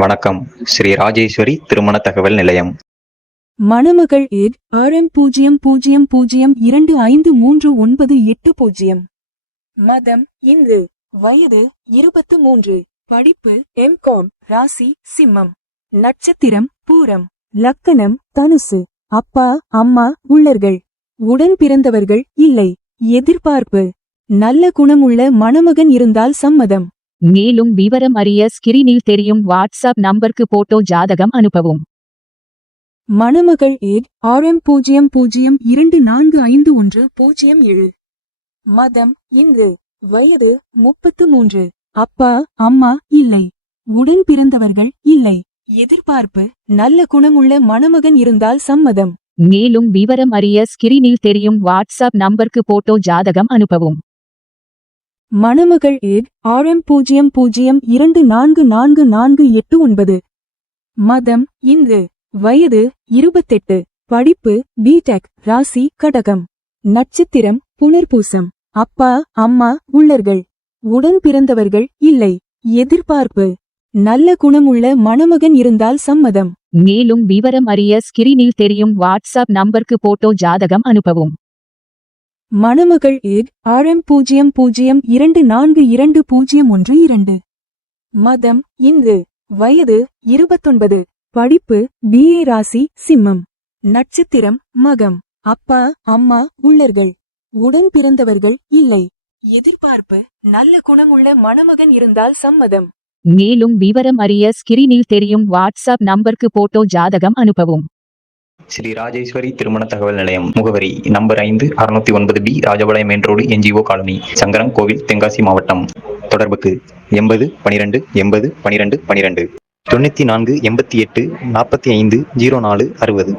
வணக்கம். ஸ்ரீ ராஜேஸ்வரி திருமண தகவல் நிலையம். மணமகள் ஏட் RM00253980. மதம் இந்து. வயது 23. படிப்பு M.Com. ராசி சிம்மம். நட்சத்திரம் பூரம். லக்கணம் தனுசு. அப்பா அம்மா உள்ளர்கள். உடன் பிறந்தவர்கள் இல்லை. எதிர்பார்ப்பு நல்ல குணமுள்ள மணமகன் இருந்தால் சம்மதம். மேலும் விவரம் அறிய ஸ்கிரீனில் தெரியும் வாட்ஸ்அப் நம்பருக்கு போட்டோ ஜாதகம் அனுப்பவும். மணமகள் ஏட் RM00245107. மதம் இந்து. வயது 33. அப்பா அம்மா இல்லை. உடன் பிறந்தவர்கள் இல்லை. எதிர்பார்ப்பு நல்ல குணமுள்ள மணமகன் இருந்தால் சம்மதம். மேலும் விவரம் அறிய ஸ்கிரீனில் தெரியும் வாட்ஸ்அப் நம்பருக்கு போட்டோ ஜாதகம் அனுப்பவும். மணமகள் ஏட் RM00244489. மதம் இந்து. வயது 28. படிப்பு B.Tech. ராசி கடகம். நட்சத்திரம் புனர்பூசம். அப்பா அம்மா உள்ளர்கள். உடன் பிறந்தவர்கள் இல்லை. எதிர்பார்ப்பு நல்ல குணமுள்ள மணமகன் இருந்தால் சம்மதம். மேலும் விவரம் அறிய ஸ்கிரீனில் தெரியும் வாட்ஸ்அப் நம்பருக்கு போட்டோ ஜாதகம் அனுப்பவும். மணமகள் ஏட் RM00242012. மதம் இந்து. வயது 29. படிப்பு BA. ராசி சிம்மம். நட்சத்திரம் மகம். அப்பா அம்மா உள்ளர்கள். உடன் பிறந்தவர்கள் இல்லை. எதிர்பார்ப்பு நல்ல குணமுள்ள மணமகன் இருந்தால் சம்மதம். மேலும் விவரம் அறிய ஸ்கிரீனில் தெரியும் வாட்ஸ்அப் நம்பருக்கு போட்டோ ஜாதகம் அனுப்பவும். ஸ்ரீ ராஜேஸ்வரி திருமண தகவல் நிலையம். முகவரி number 5 609B Rajapalayam main road NGO colony, Sankaran கோவில், தென்காசி மாவட்டம். தொடர்புக்கு 80 12 80 12 12 94 88 45 04 60.